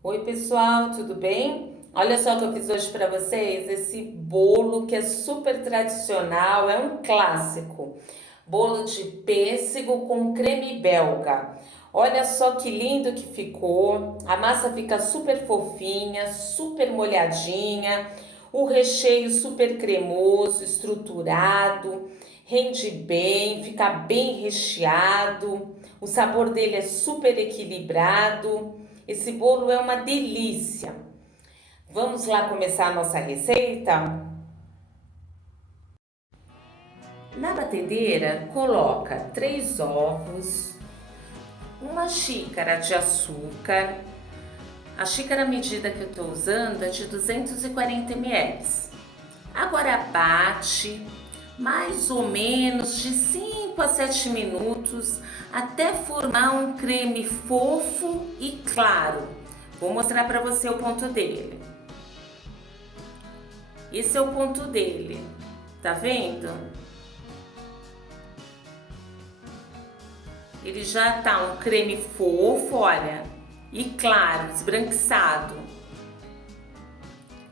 Oi pessoal, tudo bem? Olha só o que eu fiz hoje para vocês, esse bolo que é super tradicional, é um clássico. Bolo de pêssego com creme belga. Olha só que lindo que ficou. A massa fica super fofinha, super molhadinha. O recheio super cremoso, estruturado, rende bem, fica bem recheado. O sabor dele é super equilibrado. Esse bolo é uma delícia. Vamos lá começar a nossa receita? Na batedeira, coloca 3 ovos, uma xícara de açúcar. A xícara medida que eu estou usando é de 240 ml. Agora bate mais ou menos de 5 a 7 minutos até formar um creme fofo e claro. Vou mostrar para você o ponto dele. Esse é o ponto dele, tá vendo? Ele já tá um creme fofo, olha, e claro, esbranquiçado.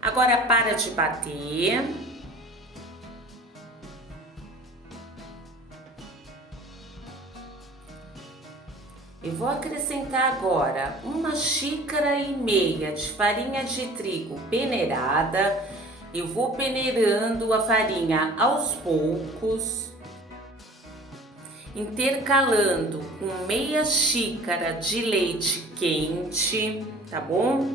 Agora para de bater. Eu vou acrescentar agora 1,5 xícaras de farinha de trigo peneirada. Eu vou peneirando a farinha aos poucos, intercalando com meia xícara de leite quente, tá bom?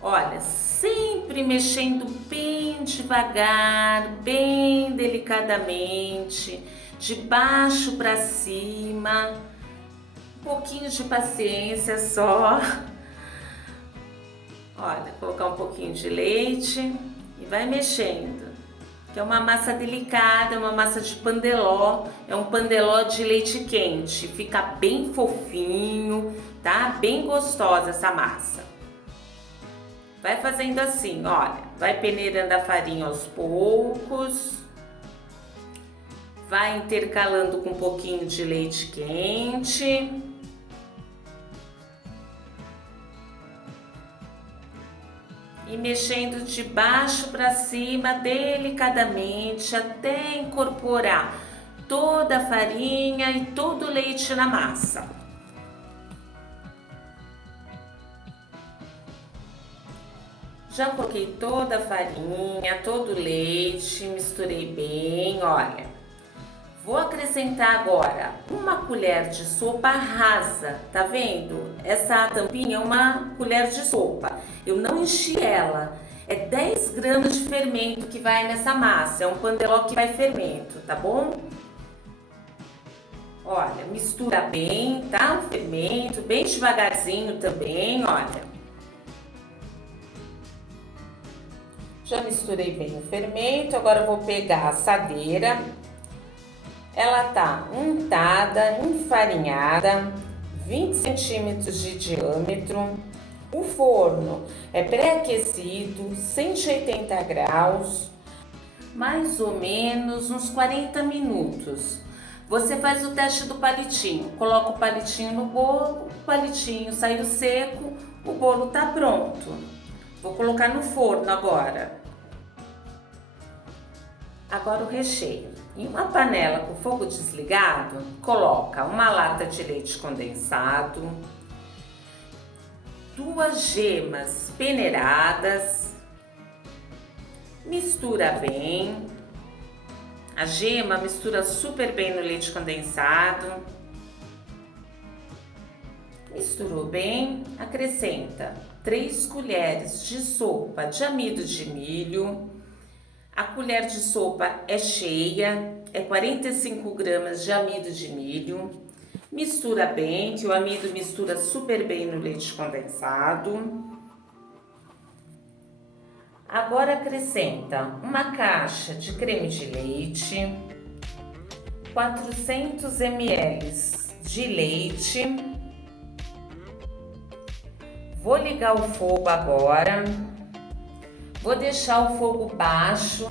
Olha, sempre mexendo bem devagar, bem delicadamente, de baixo para cima, um pouquinho de paciência só. Olha, colocar um pouquinho de leite e vai mexendo. Que é uma massa delicada, é uma massa de pandeló, é um pandeló de leite quente. Fica bem fofinho, tá? Bem gostosa essa massa. Vai fazendo assim, olha, vai peneirando a farinha aos poucos. Vai intercalando com um pouquinho de leite quente. E mexendo de baixo para cima delicadamente até incorporar toda a farinha e todo o leite na massa. Já coloquei toda a farinha, todo o leite, misturei bem, olha. Vou acrescentar agora 1 colher de sopa rasa, tá vendo? Essa tampinha é 1 colher de sopa. Eu não enchi ela. É 10 gramas de fermento que vai nessa massa. É um pandeló que vai fermento, tá bom? Olha, mistura bem, tá? O fermento, bem devagarzinho também, olha. Já misturei bem o fermento, agora eu vou pegar a assadeira. Ela tá untada, enfarinhada, 20 centímetros de diâmetro. O forno é pré-aquecido, 180 graus, mais ou menos uns 40 minutos. Você faz o teste do palitinho, coloca o palitinho no bolo, o palitinho saiu seco, o bolo tá pronto. Vou colocar no forno agora. Agora o recheio. Em uma panela com fogo desligado, coloca 1 lata de leite condensado, 2 gemas peneiradas, mistura bem. A gema mistura super bem no leite condensado. Misturou bem, acrescenta 3 colheres de sopa de amido de milho. A colher de sopa é cheia, é 45 gramas de amido de milho. Mistura bem, que o amido mistura super bem no leite condensado. Agora acrescenta 1 caixa de creme de leite, 400 ml de leite. Vou ligar o fogo agora. Vou deixar o fogo baixo,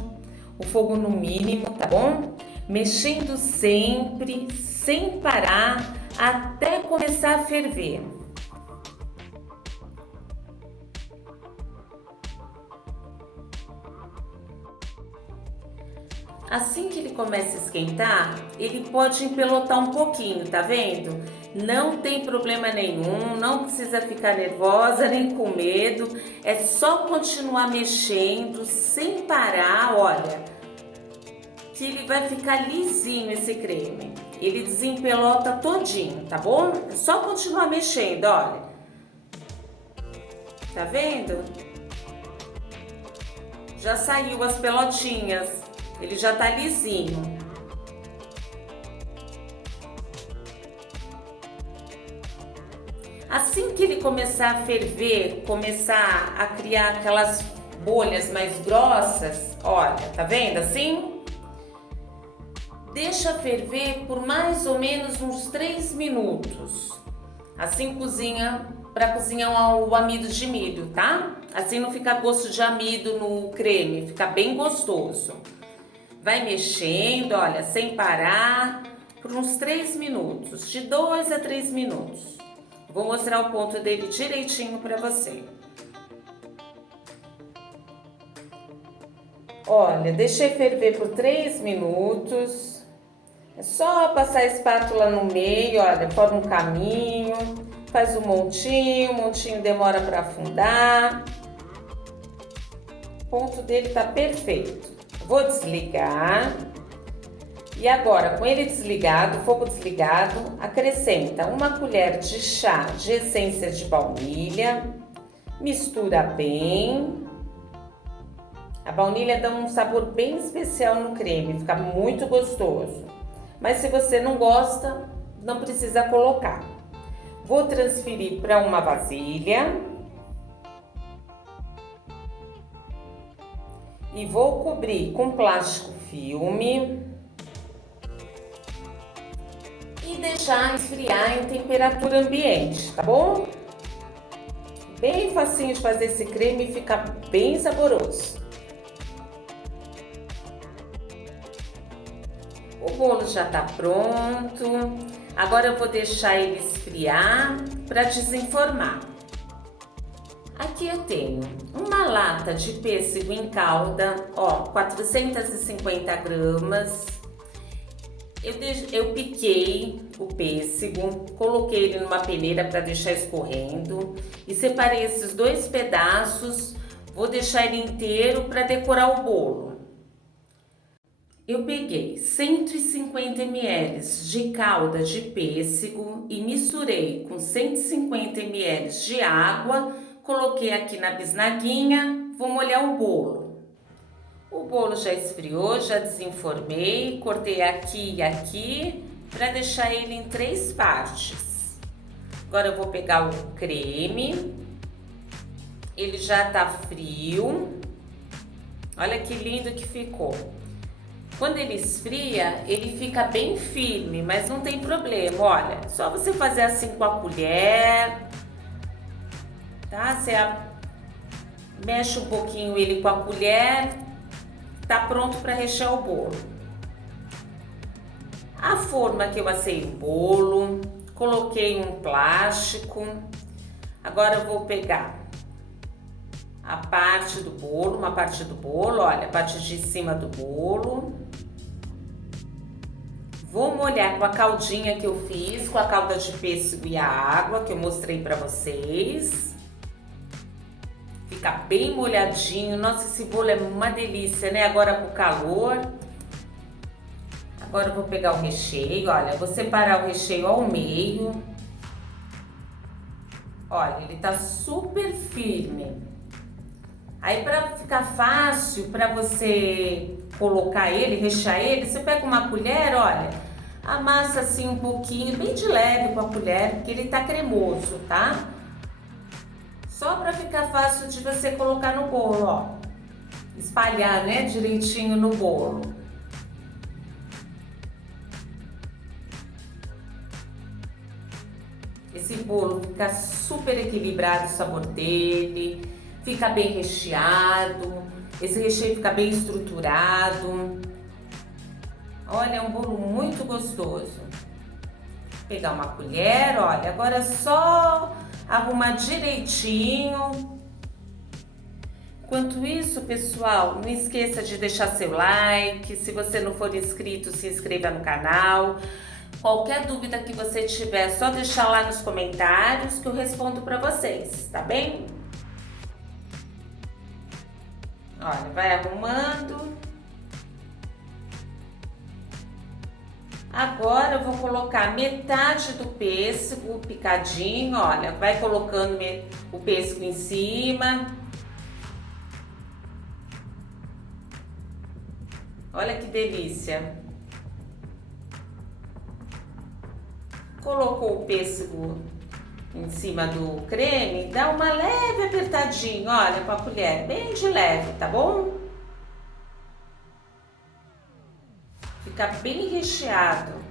o fogo no mínimo, tá bom? Mexendo sempre, sem parar, até começar a ferver. Assim que ele começa a esquentar, ele pode empelotar um pouquinho, tá vendo? Não tem problema nenhum, não precisa ficar nervosa nem com medo. É só continuar mexendo sem parar, olha, que ele vai ficar lisinho esse creme. Ele desempelota todinho, tá bom? É só continuar mexendo, olha. Tá vendo? Já saiu as pelotinhas. Ele já tá lisinho. Assim que ele começar a ferver, começar a criar aquelas bolhas mais grossas, olha, tá vendo assim? Deixa ferver por mais ou menos uns 3 minutos. Assim cozinha, para cozinhar o amido de milho, tá? Assim não fica gosto de amido no creme, fica bem gostoso. Vai mexendo, olha, sem parar, por uns 3 minutos, de 2 a 3 minutos. Vou mostrar o ponto dele direitinho para você. Olha, deixei ferver por 3 minutos. É só passar a espátula no meio, olha, forma um caminho, faz um montinho, o montinho demora para afundar. O ponto dele tá perfeito. Vou desligar. E agora, com ele desligado, fogo desligado, acrescenta 1 colher de chá de essência de baunilha, mistura bem. A baunilha dá um sabor bem especial no creme, fica muito gostoso. Mas se você não gosta, não precisa colocar. Vou transferir para uma vasilha. E vou cobrir com plástico filme. E deixar esfriar em temperatura ambiente, tá bom? Bem facinho de fazer esse creme e fica bem saboroso. O bolo já tá pronto. Agora eu vou deixar ele esfriar para desenformar. Aqui eu tenho uma lata de pêssego em calda, 450 gramas. Eu piquei o pêssego, coloquei ele numa peneira para deixar escorrendo e separei esses 2 pedaços. Vou deixar ele inteiro para decorar o bolo. Eu peguei 150 ml de calda de pêssego e misturei com 150 ml de água, coloquei aqui na bisnaguinha, vou molhar o bolo. O bolo já esfriou, já desenformei, cortei aqui e aqui para deixar ele em 3 partes. Agora eu vou pegar o creme, ele já tá frio, olha que lindo que ficou. Quando ele esfria, ele fica bem firme, mas não tem problema, olha, só você fazer assim com a colher, tá? Você mexe um pouquinho ele com a colher, tá pronto para rechear o bolo. A forma que eu assei o bolo, coloquei um plástico, agora eu vou pegar a parte do bolo, uma parte do bolo, olha, a parte de cima do bolo. Vou molhar com a caldinha que eu fiz, com a calda de pêssego e a água que eu mostrei para vocês. Fica bem molhadinho. Nossa, esse bolo é uma delícia, né? Agora com o calor. Agora eu vou pegar o recheio, olha, vou separar o recheio ao meio. Olha, ele tá super firme. Aí para ficar fácil para você colocar ele, rechear ele, você pega uma colher, olha, amassa assim um pouquinho, bem de leve com a colher, porque ele tá cremoso, tá? Só para ficar fácil de você colocar no bolo, ó. Espalhar, né, direitinho no bolo. Esse bolo fica super equilibrado o sabor dele, fica bem recheado, esse recheio fica bem estruturado. Olha, é um bolo muito gostoso. Vou pegar uma colher, olha, agora é só arrumar direitinho. Enquanto isso, pessoal, não esqueça de deixar seu like. Se você não for inscrito, se inscreva no canal. Qualquer dúvida que você tiver, é só deixar lá nos comentários que eu respondo para vocês, tá bem? Olha, vai arrumando. Agora eu vou colocar metade do pêssego picadinho, olha, vai colocando o pêssego em cima. Olha que delícia. Colocou o pêssego em cima do creme, dá uma leve apertadinha, olha, com a colher, bem de leve, tá bom? Fica bem recheado.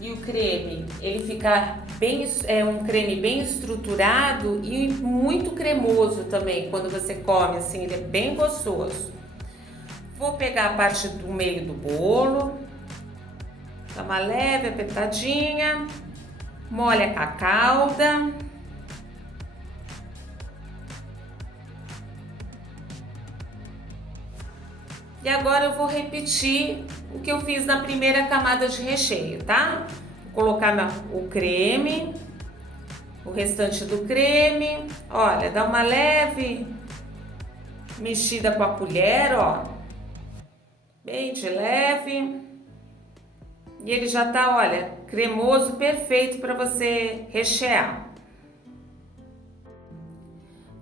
E o creme, ele fica bem, um creme bem estruturado e muito cremoso também. Quando você come assim, ele é bem gostoso. Vou pegar a parte do meio do bolo, dá uma leve apertadinha, molha com a calda. E agora eu vou repetir o que eu fiz na primeira camada de recheio, tá? Vou colocar o creme, o restante do creme, olha, dá uma leve mexida com a colher, ó, bem de leve. E ele já tá, olha, cremoso, perfeito para você rechear.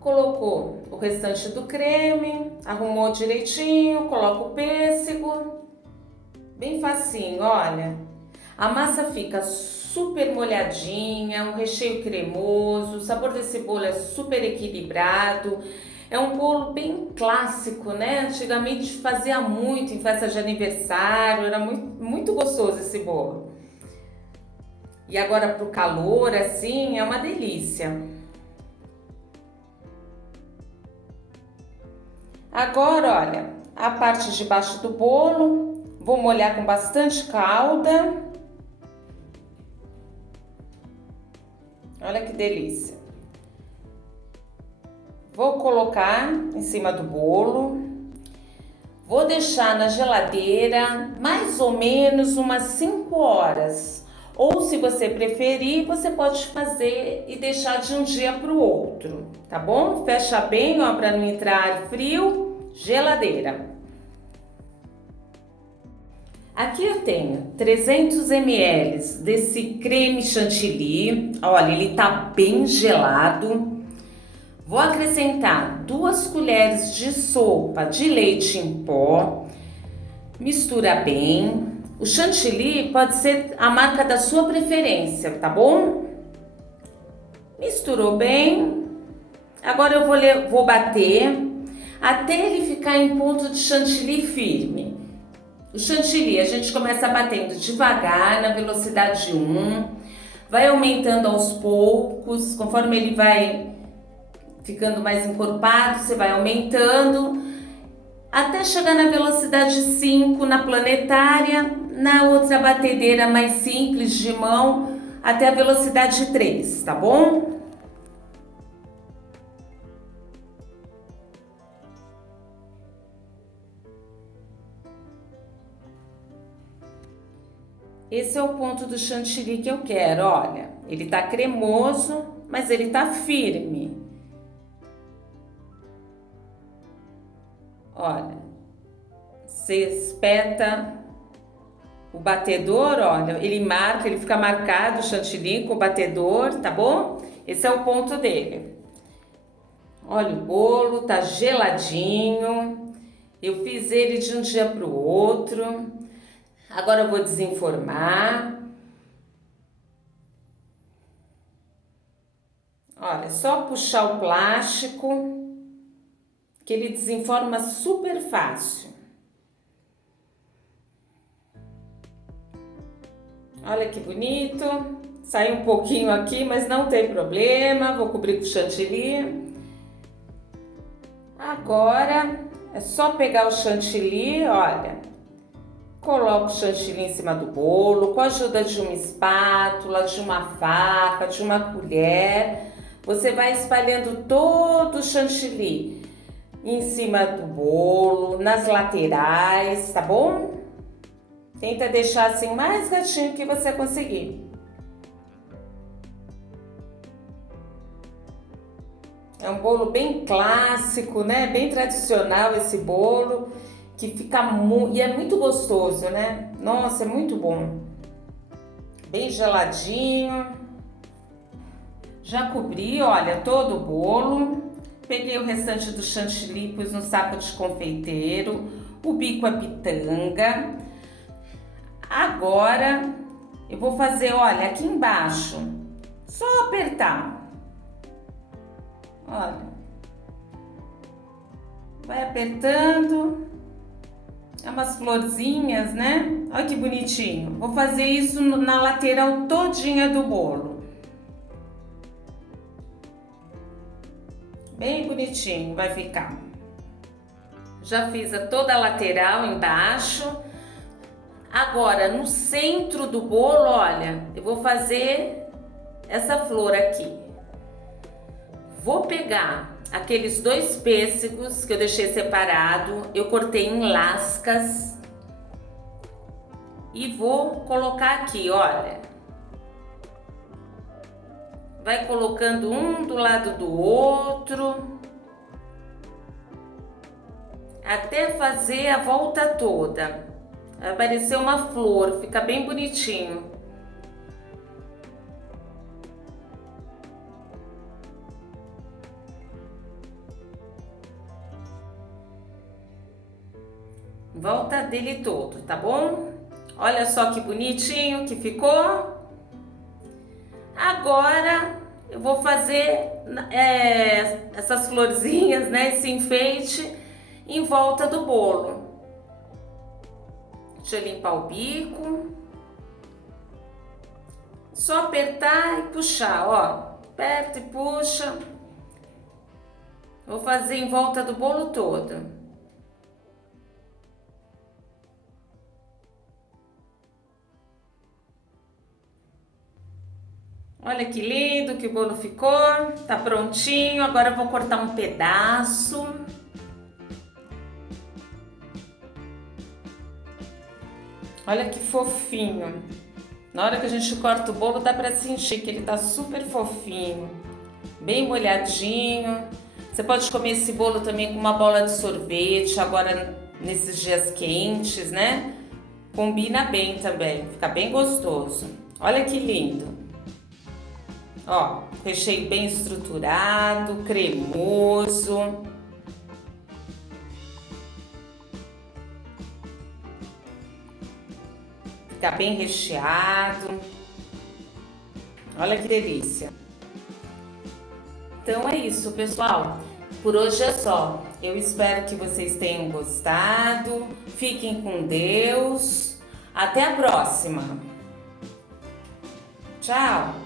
Colocou o restante do creme, arrumou direitinho, coloca o pêssego, bem facinho, olha. A massa fica super molhadinha, um recheio cremoso, o sabor desse bolo é super equilibrado. É um bolo bem clássico, né? Antigamente fazia muito em festa de aniversário, era muito gostoso esse bolo. E agora pro calor, assim, é uma delícia. Agora, olha, a parte de baixo do bolo, vou molhar com bastante calda. Olha que delícia. Vou colocar em cima do bolo. Vou deixar na geladeira mais ou menos umas 5 horas. Ou se você preferir, você pode fazer e deixar de um dia para o outro, tá bom? Fecha bem, ó, para não entrar ar frio, geladeira. Aqui eu tenho 300 ml desse creme chantilly, olha, ele tá bem gelado. Vou acrescentar 2 colheres de sopa de leite em pó, mistura bem. O chantilly pode ser a marca da sua preferência, tá bom? Misturou bem. Agora eu vou bater até ele ficar em ponto de chantilly firme. O chantilly a gente começa batendo devagar, na velocidade 1, vai aumentando aos poucos, conforme ele vai ficando mais encorpado, você vai aumentando, até chegar na velocidade 5 na planetária, na outra batedeira mais simples de mão, até a velocidade 3, tá bom? Esse é o ponto do chantilly que eu quero, olha, ele tá cremoso, mas ele tá firme. Olha, você espeta o batedor, olha, ele fica marcado o chantilly com o batedor, tá bom? Esse é o ponto dele. Olha, o bolo tá geladinho. Eu fiz ele de um dia para o outro. Agora eu vou desenformar. Olha, só puxar o plástico que ele desenforma super fácil. Olha que bonito. Saiu um pouquinho aqui, mas não tem problema. Vou cobrir com chantilly. Agora é só pegar o chantilly, olha, Coloca o chantilly em cima do bolo, com a ajuda de uma espátula, de uma faca, de uma colher. Você vai espalhando todo o chantilly em cima do bolo, nas laterais, tá bom? Tenta deixar assim mais gatinho que você conseguir. É um bolo bem clássico, né? Bem tradicional esse bolo, que fica e é muito gostoso, né? Nossa, é muito bom. Bem geladinho. Já cobri, olha, todo o bolo. Peguei o restante do chantilly, pus no saco de confeiteiro. O bico é pitanga. Agora eu vou fazer, olha, aqui embaixo. Só apertar. Olha, vai apertando, é umas florzinhas, né? Olha que bonitinho. Vou fazer isso na lateral todinha do bolo. Bem bonitinho vai ficar. Já fiz toda a lateral embaixo. Agora, no centro do bolo, olha, eu vou fazer essa flor aqui. Vou pegar aqueles 2 pêssegos que eu deixei separado, eu cortei em lascas e vou colocar aqui, olha. Vai colocando um do lado do outro, até fazer a volta toda. Vai aparecer uma flor, fica bem bonitinho. Volta dele todo, tá bom? Olha só que bonitinho que ficou. Agora eu vou fazer essas florzinhas, né? Esse enfeite em volta do bolo. Deixa eu limpar o bico. Só apertar e puxar, ó. Aperta e puxa. Vou fazer em volta do bolo todo. Olha que lindo que o bolo ficou, tá prontinho. Agora eu vou cortar um pedaço. Olha que fofinho. Na hora que a gente corta o bolo, dá pra sentir que ele tá super fofinho, bem molhadinho. Você pode comer esse bolo também com uma bola de sorvete, agora nesses dias quentes, né? Combina bem também, fica bem gostoso. Olha que lindo. Ó, recheio bem estruturado, cremoso. Fica bem recheado. Olha que delícia. Então é isso, pessoal. Por hoje é só. Eu espero que vocês tenham gostado. Fiquem com Deus. Até a próxima. Tchau!